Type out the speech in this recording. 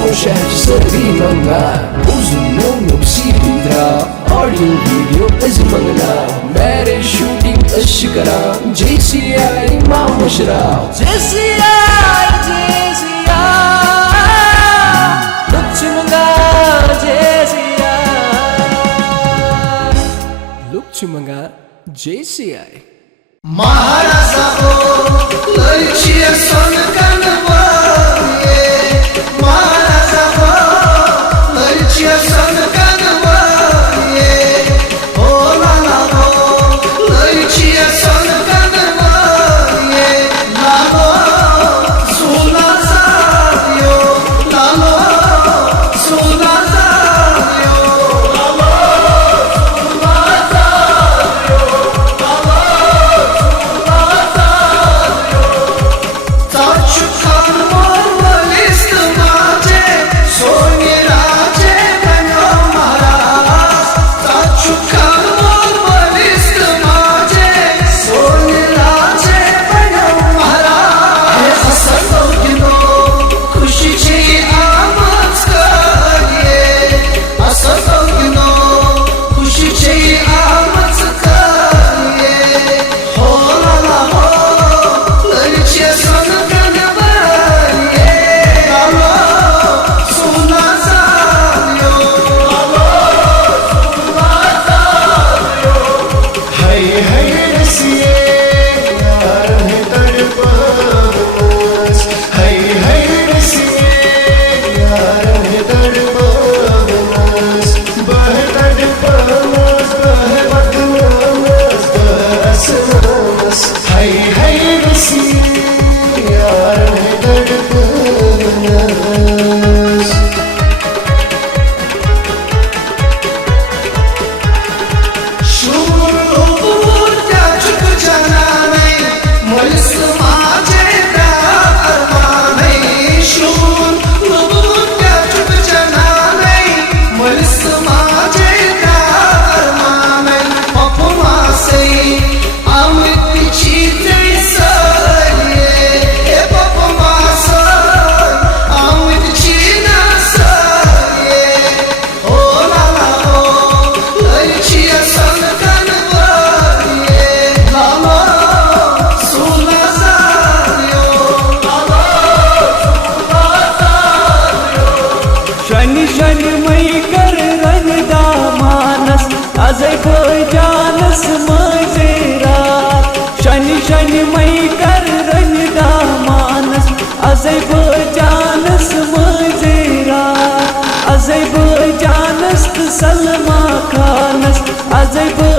Moshach Savi Manga Uzun Sibidra Audio Video Azmangna Mere Shooting Ashkara JCI Mamushra JCI Lukchumanga JCI Maharaja ho Laichia son kanwa Maharaja ho Laichia son kanwa Oh la la ho Laichia son kanwa La ho Suna sayo La ho Suna sayo La ho Azay Janus Mazirat Shani Shani Mai Kar Rangda Manas Azay Janus Mazirat Azay Janus Salma Khanas Azay